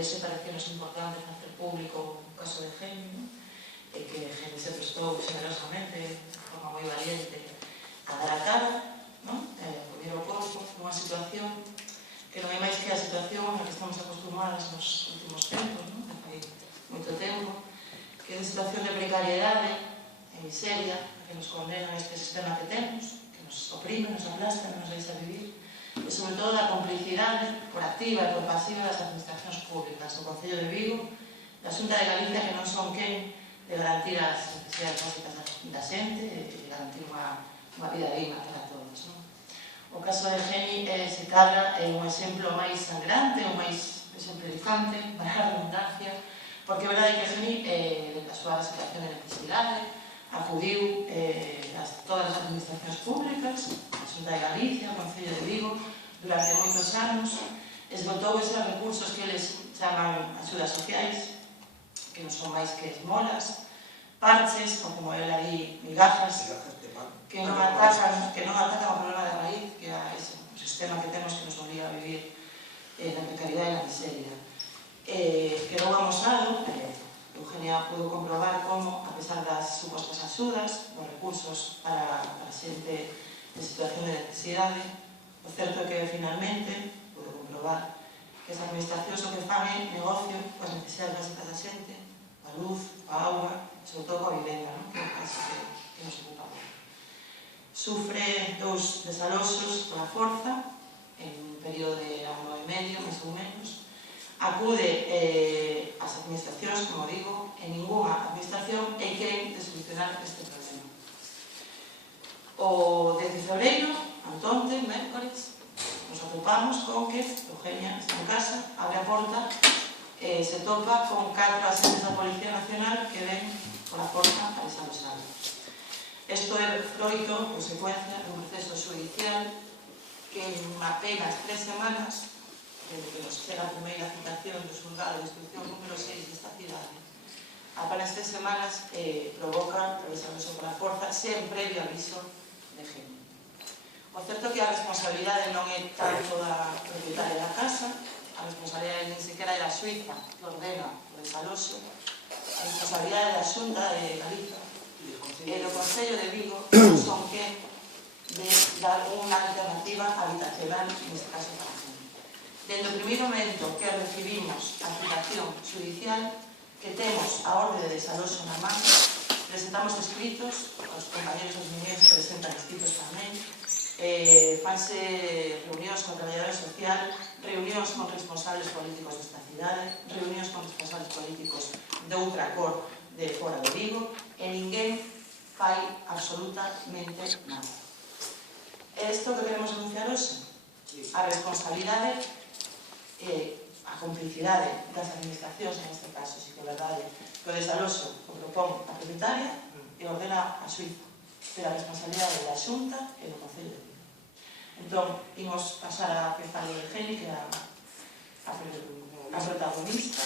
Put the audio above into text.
ese pareciónos importante facer público o caso de Geni, e que Geni se prestou generosamente, de forma moi valiente, a dar a cara, a poñer o corpo nunha situación que non é máis que a situación na que estamos acostumadas nos últimos tempos, de fai moito tempo, que é a situación de precariedade e miseria que nos condena este sistema que temos, que nos oprime, nos aplasta, non nos deixa vivir, e sobre todo da complicidade por activa e por pasiva das administracións públicas, do Concello de Vigo, da Xunta de Galicia, que non son quen de garantir as necesidades básicas da xente e de garantir unha vida digna para todos. O caso de Geni, se cadra, é un exemplo máis sangrante, ou máis exemplificante, para a redundancia, porque é verdade que Geni, da súa situación de necesidade, acudiu a todas as administracións públicas, a Xunta de Galicia, o Concello de Vigo, durante moitos anos, esgotou esos recursos que eles chaman axudas sociais, que non son máis que esmolas, parches, ou como ela di, migajas, que non atacan o problema de raíz, que é o sistema que temos que nos obliga a vivir na precariedade e na miseria. Quedou amosado, Eugenia pudo comprobar como, a pesar das supostas axudas, dos recursos para a xente en situación de necesidade, o certo é que finalmente pudo comprobar que as administracións o que fan é negocio coas necesidades básicas da xente, a luz, a auga, sobre todo coa vivenda, que é o caso que nos ocupa. Sufre dous desaloxos pola forza en un período de ano e medio, máis ou menos. Acude ás administracións, como digo, e ningunha administración é quen de solucionar este problema. O 10 de febreiro, antonte, mércores, nos atopamos con que Eugenia está en casa, abre a porta e se topa con 4 agentes da Policía Nacional que ven pola porta a desaloxarla. Isto é froito, consecuencia, dun proceso judicial que en apenas 3 semanas, desde que nos chega a primeira citación do xulgado de instrucción número 6 desta cidade, apenas 3 semanas provoca o desaloxo pola forza sen previo aviso de Geni. O certo é que a responsabilidade non é tanto da propietaria da casa, a responsabilidade nin sequera é da Suiza que ordena o desaloxo, a responsabilidade da Xunta de Galicia e do Concello de Vigo son que de dar unha alternativa habitacional, neste caso para a gente. Desde o primeiro momento que recibimos a citación judicial, que temos a orde de desaloxo na man, presentamos escritos, os compañeros dos meninos presentan escritos tamén, fanse reunións con traballadores social, reunións con responsables políticos desta cidade, reunións con responsables políticos de outra cor de fora de Vigo, e ninguén fai absolutamente nada. É isto que queremos denunciar hoxe? A responsabilidade e a complicidade das administracións, en este caso, si que é verdade, que o desaloxo o propón a propietaria e ordena a Suiza, pero a responsabilidade da Xunta e do Concello de Vigo. Entón, imos pasar a que fale Geni, que é a protagonista.